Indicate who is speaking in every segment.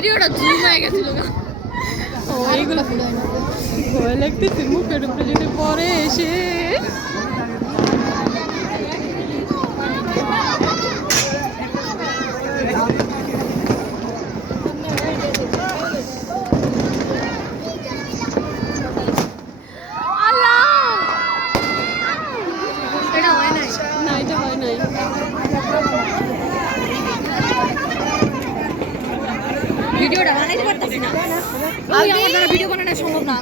Speaker 1: ফুলাই গেছিল
Speaker 2: ও এইগুলো ভয় লাগতেছে মুখের উপরে যদি পরে এসে আল্লাহ
Speaker 1: এটা হয় নাই
Speaker 2: না এটা হয় নাই
Speaker 1: ভিডিওটা বানাইতে পারতেছি না। আমি আমার দ্বারা ভিডিও বানানো সম্ভব না।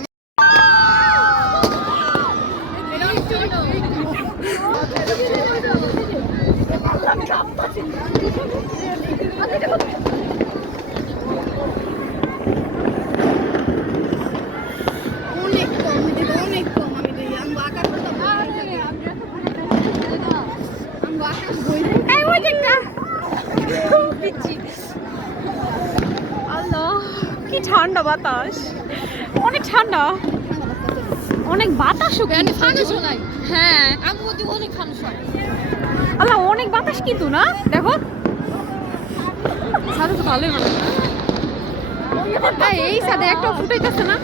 Speaker 1: অনেক কম দিদি অনেক কম আমি দিই আমি আকাশ আমি আকাশ বই এই ওই একটা পিচ্ছি
Speaker 2: আল্লাহ কি ঠান্ডা বাতাস? অনেক ঠান্ডা। অনেক বাতাসও হ্যাঁ
Speaker 1: অনেক
Speaker 2: আল্লাহ অনেক বাতাস কিন্তু না? দেখো। সাথে তো ভালোই মানে এই সাথে একটা ফুটাইতেছে না?